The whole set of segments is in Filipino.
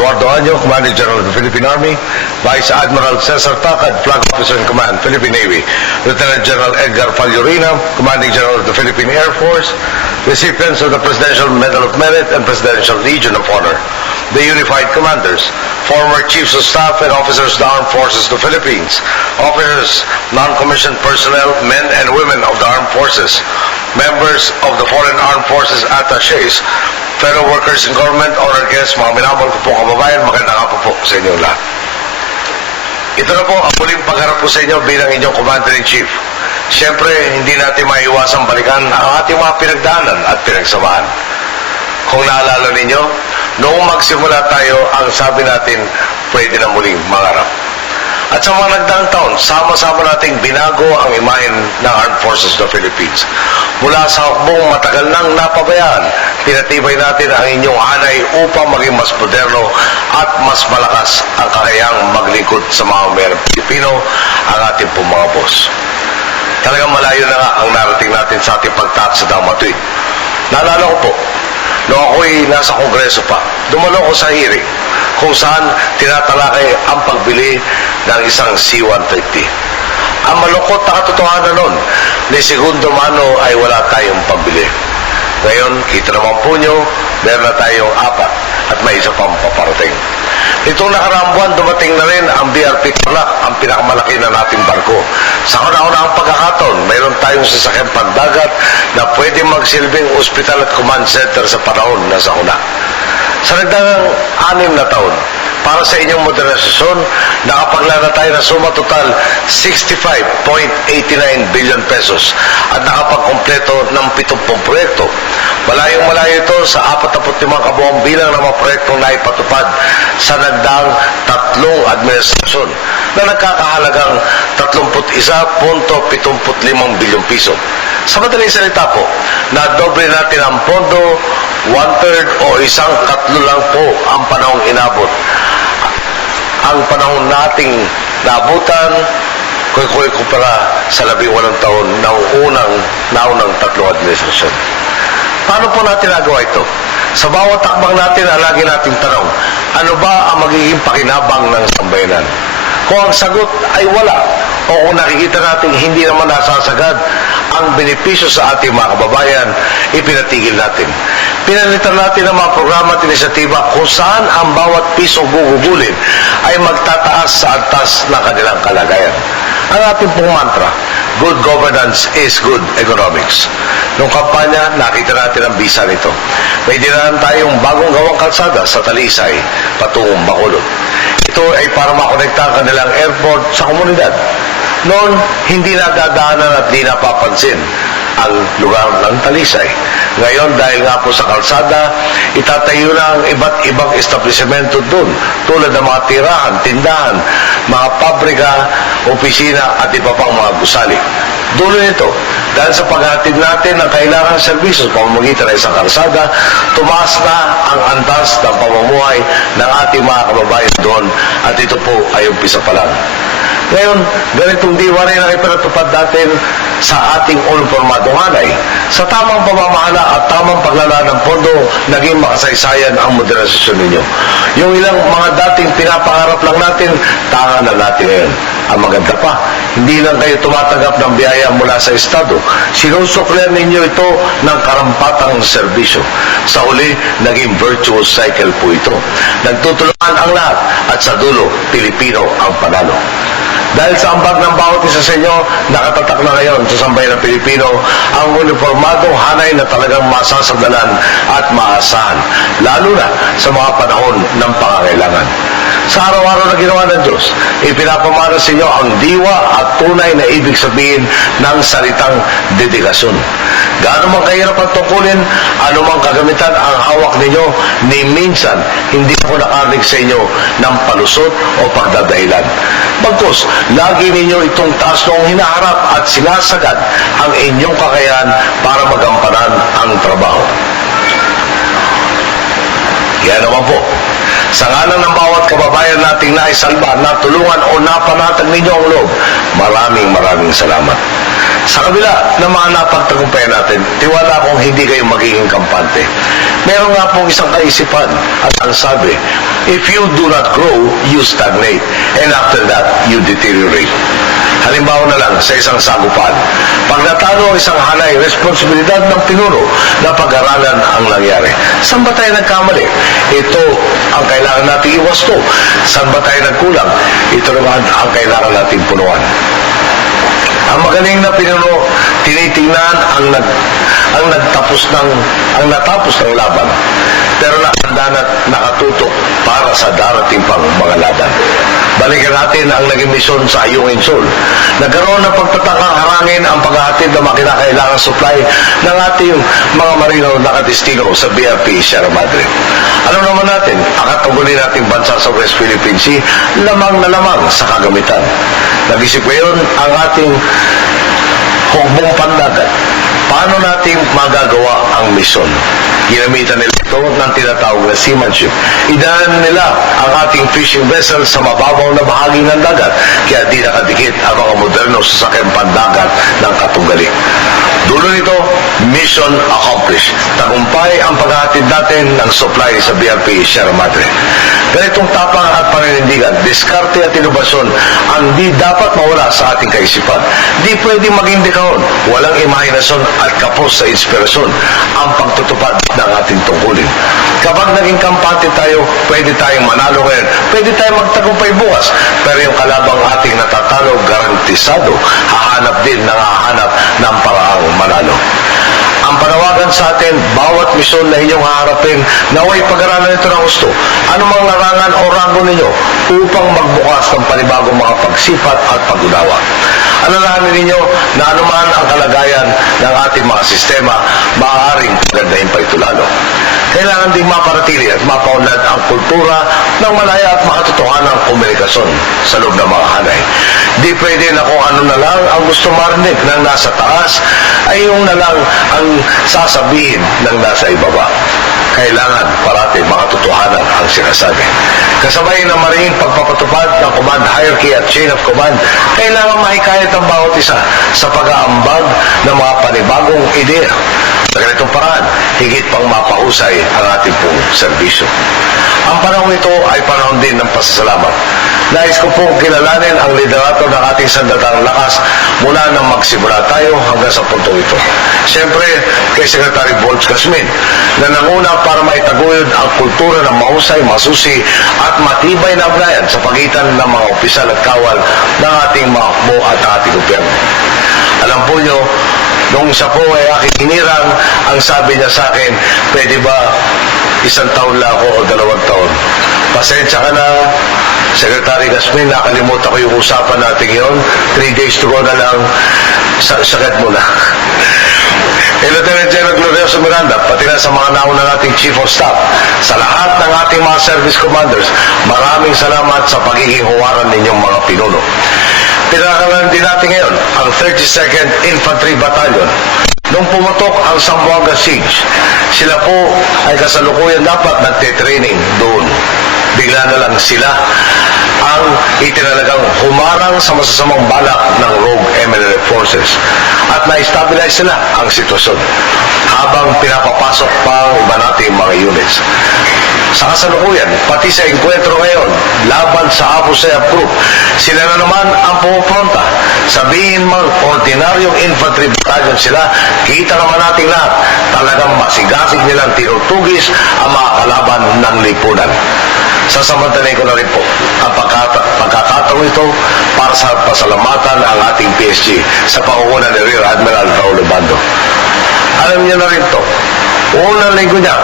Eduardo Año, Commanding General of the Philippine Army, Vice Admiral Cesar Tacad, Flag Officer in Command, Philippine Navy, Lieutenant General Edgar Fallorina, Commanding General of the Philippine Air Force, recipients of the Presidential Medal of Merit and Presidential Legion of Honor, the Unified Commanders, former Chiefs of Staff and Officers of the Armed Forces of the Philippines, officers, non-commissioned personnel, men and women of the Armed Forces, members of the Foreign Armed Forces Attaches, fellow workers in government, honored guests, mga minamahal ko po kababayan, magandang hapon po sa inyong lahat. Ito na po ang muling pagharap ko sa inyo bilang inyong Commander-in-Chief. Siyempre, hindi natin maiiwasang balikan ang ating mga pinagdaanan at pinagsamahan. Kung naalala ninyo, noong magsimula tayo, ang sabi natin, pwede na muling mangarap. At sa mga nagdaang taon, sama-sama nating binago ang imahen ng Armed Forces of the Philippines. Mula sa hukbong matagal nang napabayaan, pinatibay natin ang inyong hanay upang maging mas moderno at mas malakas ang kakayang maglingkod sa mga mayroong Pilipino, ang ating pong mga boss. Talagang malayo na nga ang narating natin sa ating pagtaak sa Damatwid. Naalala ko po, noong ako'y nasa Kongreso pa, dumalo ko sa hearing kung saan tinatalakay ang pagbili ng isang C-130. Ang malungkot na katotohanan nun, ni Segundo Mano ay wala tayong pambili. Ngayon, kita naman po nyo, meron na tayong 4 at may isa pang paparating. Itong nakaraang buwan, dumating na rin ang BRP Tarlac, ang pinakamalaki na nating barko. Sa kauna-unahang pagkakataon, mayroon tayong sasakyan pandagat na pwede magsilbing ospital at command center sa panahon na sa una. Sa nagdaang 6 na taon, para sa inyong modernisasyon, nakapaglana tayo ng suma total 65.89 billion pesos at nakapagkumpleto ng 70 proyekto. Malayong-malayo ito sa 45 kabuang bilang ng mga proyektong naipatupad sa nagdaang 3 administrasyon na nagkakahalagang 31.75 bilyong piso. Sa madaling salita po, nadoble natin ang pondo, 1/3 o 1/3 lang po ang panahong inabot. Ang panahon nating naabutan, kuy-kuy kumpara sa 18 taon ng naunang 3 administrasyon. Paano po natin nagawa ito? Sa bawat takbang natin, lagi nating tanong, ano ba ang magiging pakinabang ng sambayanan? Kung ang sagot ay wala, o kung nakikita natin hindi naman nasasagad ang benepisyo sa ating mga kababayan, ipinatigil natin. Pinalitan natin ang mga programa at inisyatiba kung saan ang bawat pisong gugugulin ay magtataas sa antas ng kanilang kalagayan. Ang ating pong mantra, good governance is good economics. Noong kampanya, nakita natin ang bisa nito. May dinaan tayong bagong gawang kalsada sa Talisay, patungong Bacolod. Ito ay para makonekta ang kanilang airport sa komunidad. Noon, hindi nadadaanan at di napapansin ang lugar ng Talisay. Ngayon, dahil nga po sa kalsada, itatayo na ang iba't ibang establishmento doon, tulad ng mga tirahan, tindahan, mga pabrika, opisina at iba pang mga gusali. Dulo nito, dahil sa paghatid natin ng kailangang serbisyo sa pamamagitan ng isang kalsada, tumaas na ang antas ng pamumuhay ng ating mga kababayan doon at ito po ay umpisa pa lang. Ngayon, ganitong diwa rin ang ipinatupad natin sa ating uniformadong hanay. Sa tamang pamamahala at tamang paglalaan ng pondo, naging makasaysayan ang modernisasyon ninyo. Yung ilang mga dating pinapangarap lang natin, tanga na natin ngayon. Ang maganda pa, hindi lang kayo tumatanggap ng biyaya mula sa Estado. Sinusuklian ninyo ito ng karampatang serbisyo. Sa huli, naging virtuous cycle po ito. Nagtutulungan ang lahat at sa dulo, Pilipino ang panalo. Dahil sa ambag ng bawat isa sa inyo, nakatatak na ngayon sa sambayan ng Pilipino ang uniformadong hanay na talagang masasagdalan at maasahan, lalo na sa mga panahon ng pangangailangan. Sa araw-araw na ginawa ng Diyos, ipinapamana sa inyo ang diwa at tunay na ibig sabihin ng salitang dedikasyon. Gaano man kahirap ang tungkulin, anumang kagamitan ang hawak ninyo, ni minsan hindi ako nakarinig sa inyo ng palusot o pagdadahilan. Bagkus, lagi ninyo itong taas noong hinaharap at sinasagad ang inyong kakayahan para magampanan ang trabaho. Yan naman po. Sa ngalan ng bawat kababayan nating naisalba, natulungan o napanatag ninyo ang loob, maraming salamat. Sa kabila ng mga napagtagumpay natin, tiwala akong hindi kayo magiging kampante. Meron nga pong isang kaisipan at ang sabi, if you do not grow, you stagnate. And after that, you deteriorate. Halimbawa na lang sa isang sagupaan. Pag natalo ang isang hanay, responsibilidad ng pinuno na pag-aralan ang nangyari. Saan ba tayo nagkamali? Ito ang kailangan natin iwasto. Saan ba tayo nagkulang? Ito naman ang kailangan natin punuan. Ang magaling na pinuno, tinitingnan ang natapos ng laban, pero nakahanda na nakatutok para sa darating pang mga laban. Balikan natin ang naging misyon sa Ayungin Sul. Nagkaroon ng pagtatakang harangin ang paghahatid ng mga kinakailangang supply ng ating mga marino nakadestino sa BRP Sierra Madre. Alam naman natin, ang katungkulin nating bansa sa West Philippine Sea, lamang na lamang sa kagamitan. Nag-isip ngayon ang ating hugbong pandagat. Paano natin magagawa ang misyon? Ginamitan nila ito ng tinatawag na seamanship. Idaan nila ang ating fishing vessel sa mababaw na bahagi ng dagat, kaya di nakadikit ang mga moderno sasakyang pandagat ng katunggali. Dulo nito, mission accomplished. Tagumpay ang paghahatid natin ng supply sa BRP Sierra Madre. Ganitong tapang at paninindigan, diskarte at inobasyon ang di dapat mawala sa ating kaisipan. Di pwedeng maging dikahon, walang imahinasyon at kapos sa inspirasyon ang pagtutupad ng ating tungkulin. Kapag naging kampante tayo, pwede tayong manalo ngayon, pwede tayong magtagumpay bukas, pero yung kalabang ating natatalo, garantisado, hahanap din ng paraang manalo. Ang panawagan sa atin, bawat misyon na inyong haharapin, naway pag-aralan ito ng gusto. Anumang larangan o rango ninyo upang magbukas ng panibagong mga pagsipat at pag-unawa. Alalahanin ninyo na anuman ang kalagayan ng ating mga sistema, maaaring pagandahin pa ito lalo. Kailangan ding maparatili at mapaunlad ang kultura ng malaya at makatotohanang komunikasyon sa loob ng mga hanay. Di pwede na kung ano na lang ang gusto marinig ng nasa taas ay yung na lang ang sasabihin ng nasa ibaba. Kailangan parati makatotohanan ang sinasabi. Kasabay ng maring pagpapatupad ng command hierarchy at chain of command, kailangan mahikayat ang bawat isa sa pag-aambag ng mga panibagong ideya. Sa ganitong paraan, higit pang mapahusay ang ating pong serbisyo. Ang panahon ito ay panahon din ng pasasalamat. Nais ko pong kilalanin ang liderato ng ating sandatang lakas mula nang magsimula tayo hanggang sa puntong ito. Siyempre, kay Secretary Bolts Casmin, na nanguna para maitaguyod ang kultura ng mahusay, masusi at matibay na ugnayan sa pagitan ng mga opisyal at kawal ng ating mga hukbo at ating gobyerno. Alam po nyo, nung siya po ay aking hinirang, ang sabi niya sa akin, pwede ba 1 taon lang ako o 2 taon? Pasensya ka na, Secretary Gasmin, nakalimutan ko yung usapan natin yun. 3 days to go na lang, sakit mo na. Lieutenant General Glorioso Miranda, pati na sa mga nauna nating Chief of Staff, sa lahat ng ating mga service commanders, maraming salamat sa pagiging huwaran ninyong mga pinuno. Pinakakalan din natin ngayon ang 32nd Infantry Battalion. Nung pumutok ang Zamboanga Siege, sila po ay kasalukuyan dapat nagte-training doon. Bigla na lang sila ang itinalagang humarang sa masasamang balak ng rogue MNLF forces at na-stabilize sila ang sitwasyon habang pinapapasok pa ang iba nating mga units. Sa kasalukuyan, pati sa enkwentro ngayon, laban sa Abu Sayyaf Group, sila na naman ang pumupronta. Sabihin mang ordinaryong infantry battalion sila, kita naman natin lahat, talagang masigasig nilang tinutugis ang mga kalaban ng lipunan. Sasamantalahin ko na rin po ang pagkakataon ito para sa pasalamatan ang ating PSG sa pangunguna ni Rear Admiral Raul Obando. Alam niyo na rin to, unang linggo niya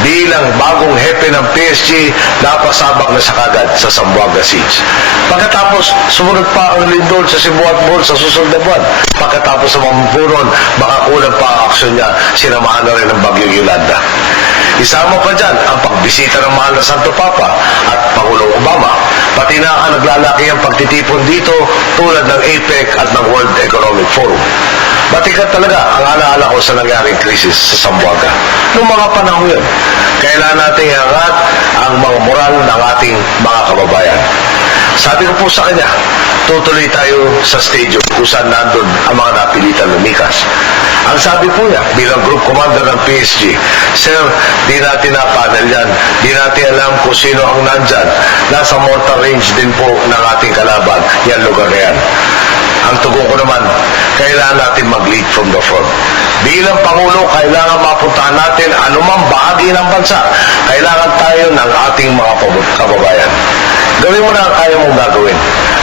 bilang bagong hepe ng PSG, napasabak na sa kagad sa Zamboanga Siege. Pagkatapos, sumunod pa ang lindol sa Cebu at Bohol sa susunod na buwan. Pagkatapos sa mampuron, baka kulang pa ang aksyon niya, sinamahan na rin ng Bagyong Yolanda. Isama pa dyan ang pagbisita ng mahal na Santo Papa at Pangulong Obama, pati na ang naglalaki ang pagtitipon dito tulad ng APEC at ng World Economic Forum. Matikat talaga ang alaala ko sa nangyaring krisis sa Zamboanga. Noong mga panahon yun, kailangan natin iangat ang mga moral ng ating mga kababayan. Sabi ko po sa kanya, tutuloy tayo sa stadium kung saan nandun ang mga napilitan lumikas. Ang sabi po niya, bilang group commander ng PSG, Sir, di natin na-panel yan. Di natin alam kung sino ang nandyan. Nasa mortar range din po ng ating kalaban. Yan lugar na yan. Ang tugon ko naman, kailangan natin mag-lead from the front. Bilang Pangulo, kailangan mapuntahan natin anumang bahagi ng bansa. Kailangan tayo ng ating mga kababayan. Gawin mo na ang kaya mong gagawin.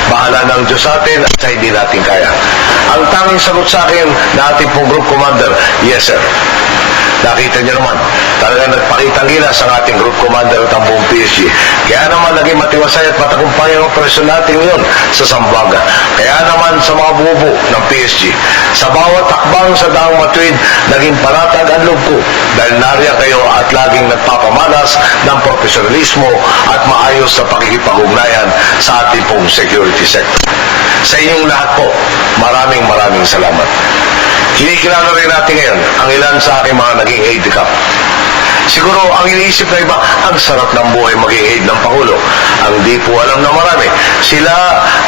Bahala ng Diyos sa atin at sa hindi natin kaya. Ang tanging sagot sa akin na ating pong group commander, yes sir. Nakita niyo naman, talagang nagpakitang gilas ang ating group commander at ang buong PSG. Kaya naman naging matiwasay at matagumpay ang operasyon natin ngayon sa Zamboanga. Kaya naman sa mga bubo ng PSG, sa bawat takbang sa Daang Matuwid, naging panatag ang loob ko dahil nariyan kayo at laging nagpapamalas ng profesionalismo at maayos sa pakikipag-ugnayan sa ating pong security sector. Sa inyong lahat po, maraming salamat. Kinikilala rin natin ngayon ang ilan sa aking mga naging aide de camp. Siguro ang iniisip na iba, ang sarap ng buhay maging aide ng Pangulo. Ang di po alam na marami, sila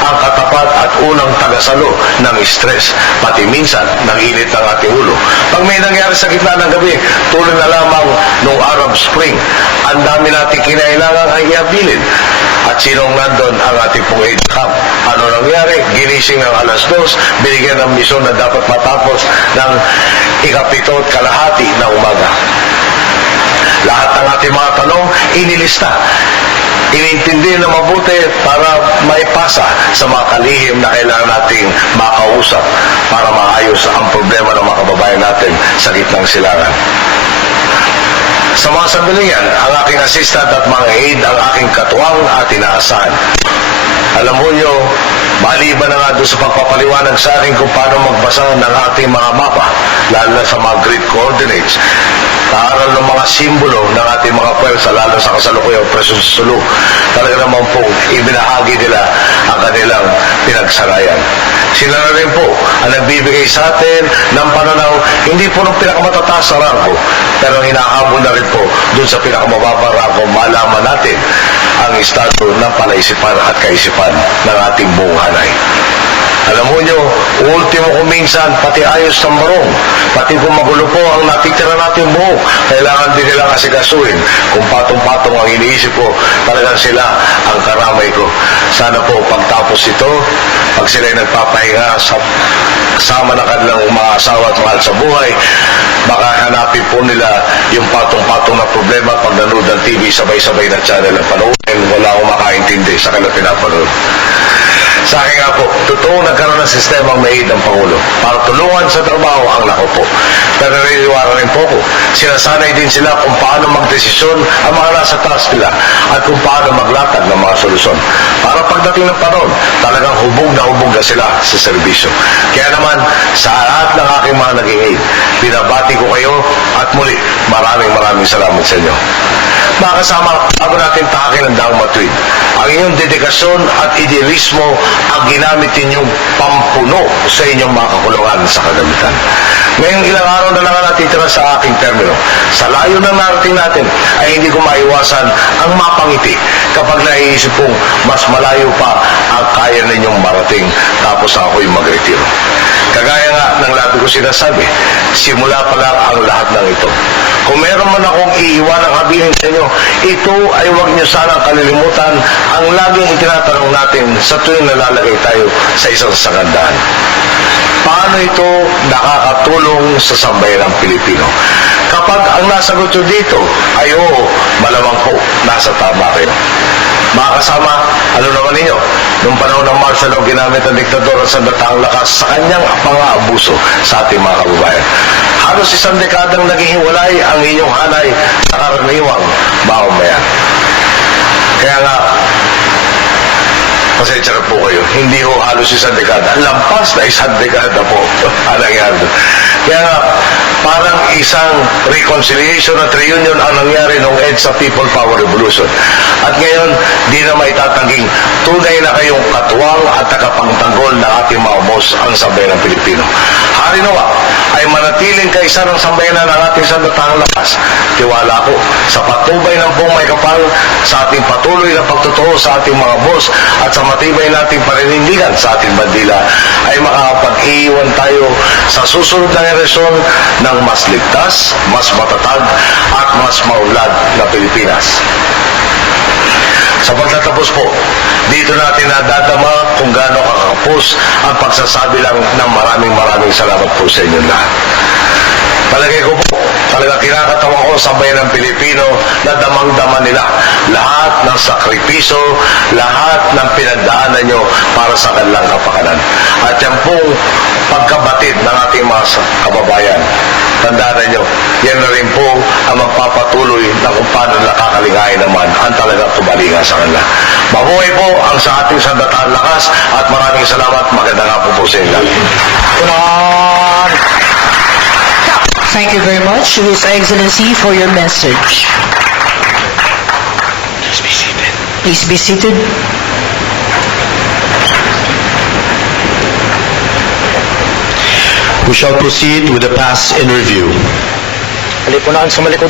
ang katapat at unang tagasalo ng stress, pati minsan ng init ng ating ulo. Pag may nangyari sa gitna ng gabi, tulad na lamang nung Arab Spring, ang dami natin kinailangan ay iabilin. At sinong nandun ang ating pong aide de camp? Ano nangyari? Ginising ng alas 2, binigyan ng misyon na dapat matapos ng 7:30 na umaga. Lahat ng ating mga tanong, inilista. Inintindi na mabuti para maipasa sa mga kalihim na kailangan nating makausap para maayos ang problema ng mga kababayan natin sa gitnang silangan. Sa mga sandalingan, ang aking assistant at mga aide ang aking katuwang at inaasahan. Alam mo nyo, maliban na nga doon sa pagpapaliwanag sa akin kung paano magbasa ng ating mga mapa, lalo na sa mga grid coordinates, paaral ng mga simbolo ng ating mga pwersa, lalo sa kasalukuyang Operasyon Sulu, talaga naman pong ibinahagi nila ang kanilang pinagsarayan. Sila na rin po ang nagbibigay sa atin ng pananaw, hindi po ng pinakamatatas sa rangko, pero hinahabol na rin po doon sa pinakamababa rangko, malaman natin ang estado ng palaisipan at kaisipan ng ating buong hanay. Alam mo nyo, ultimo kung minsan, pati ayos ng barong, pati kung magulo po ang natitira natin buhok, kailangan din nilang asigasuin. Kung patong-patong ang iniisip ko, talagang sila ang karamay ko. Sana po pagtapos ito, pag sila'y nagpapahinga sa kasama ng kanilang mga asawa at mahal sa buhay, baka hanapin po nila yung patong-patong na problema pag nanood ng TV, sabay-sabay na channel ang panoorin, wala akong makaintindi sa kanilang pinapanood. Sa akin nga po, totoong nagkaroon ng sistemang may aid ng Pangulo para tulungan sa trabaho ang nakupo. Pero nililiwanag rin po ko, sinasanay din sila kung paano magdesisyon ang mga nasa taas nila at kung paano maglatag ng mga solusyon. Para pagdating ng panahon, talagang hubog na sila sa serbisyo. Kaya naman, sa lahat ng aking mga naging aid, binabati ko kayo at muli, maraming salamat sa inyo. Mga kasama, bago natin tahakin ang Daang Matuwid, ang inyong dedikasyon at idealismo ang ginamit ninyong pampuno sa inyong mga kakulungan sa kagamitan. Ngayong ilang araw na lang ang natitira sa aking termino. Sa layo ng narating natin ay hindi ko maiwasan ang mapangiti kapag naiisip kong mas malayo pa ang kaya ninyong marating tapos ako'y magretiro. Kagaya nga ng labi ko sinasabi, simula pa lang ang lahat ng ito. Kung meron man akong iiwan ang sabihin sa inyo, ito ay huwag niyo sanang kalilimutan ang laging itinatanong natin sa tuwing nalalagay tayo sa isang sagandaan. Paano ito nakakatulong sa sambayan ng Pilipino? Kapag ang nasagot nyo dito ay oo, malamang po, nasa tama kayo. Mga kasama, ano naman ninyo? Noong panahon ng martial law, ginamit ang diktador at sandatahang lakas sa kanyang pang-aabuso sa ating mga kababayan. Halos isang dekadang naging hiwalay ang inyong hanay sa karaniwang mamamayan. Kaya nga, pasensya na po kayo, hindi ho halos isang dekada. Lampas na isang dekada po ang nangyari. Kaya nga, parang isang reconciliation at reunion ang nangyari nung EDSA People Power Revolution. At ngayon, di na maitatanging tunay na kayong katuwang at tagapangtanggol ng ating mga boss ang sambayanan ng Pilipino. Hari nawa ay manatiling kaisa ng sambayanan ng ating sandatahang lakas. Tiwala ko sa patnubay ng buong may kapal, sa ating patuloy na pagtotoo sa ating mga boss at sa matibay nating paninindigan sa ating bandila ay makakapag-iwan tayo sa susunod na henerasyon ng mas ligtas, mas matatag at mas maunlad na Pilipinas. Sa pagtatapos po, dito natin nadadama kung gaano kakapos ang pagsasabi lang ng maraming salamat po sa inyo lahat. Palagay ko po, talaga kinakatawa ko sa bayan ng Pilipino na damang-dama nila lahat ng sakripiso, lahat ng pinagdaanan nyo para sa kanilang kapakanan. At yan pong pagkabatid ng ating mga kababayan. Tandaan nyo, yan na rin po ang magpapatuloy na kung paano nakakalingayin naman ang talagang tumalinga sa kanila. Mabuhay po ang sa ating sandatahang lakas at maraming salamat. Magandang hapon po sa inyo. Thank you very much, His Excellency, for your message. Please be seated. Please be seated. We shall proceed with the pass in review. Halipunaan sa malikod.